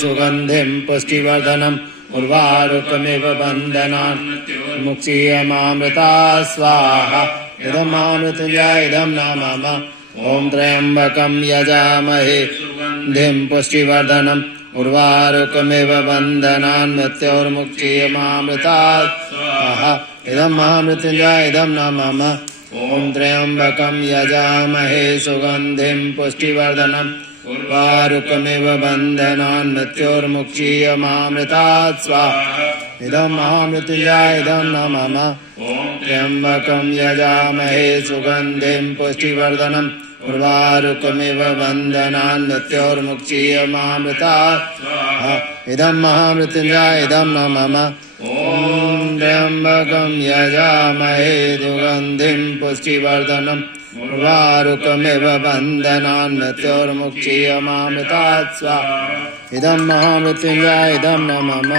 सुगन्धिं पुष्टिवर्धनम् उर्वारुकमिव बन्धनान् मुक्षीयमामृता स्वाहा इदमामृतुञ्जय इदं न मम ॐ त्र्यम्बकं यजामहे सुगन्धिं पुष्टिवर्धनम् उर्वारुकमिव बन्धनान् मृत्योर्मुक्षीयमामृतात् स्वाहा इदं महामृत्युञ्जय इदं न मम ॐ त्र्यम्बकं यजामहे सुगन्धिं पुष्टिवर्धनम् उर्वारुकमिव बन्धनान् मृत्योर्मुक्षीयमामृतात् स्वाहा इदं महामृत्युञ्जय इदं न मम ॐ त्र्यम्बकं यजामहे सुगन्धिं पुष्टिवर्धनम् उर्वारुकमिव बन्धनान् मृत्योर्मुक्षीयमामृतात् स्वाहा इदं महामृत्युञ्जय इदं न मम ॐ त्र्यम्बकं यजामहे सुगन्धिं पुष्टिवर्धनम् उर्वारुकमिव बन्धनान् मृत्योर्मुक्षीयमामृतात् स्वाहा इदं महामृत्युञ्जय इदं न मम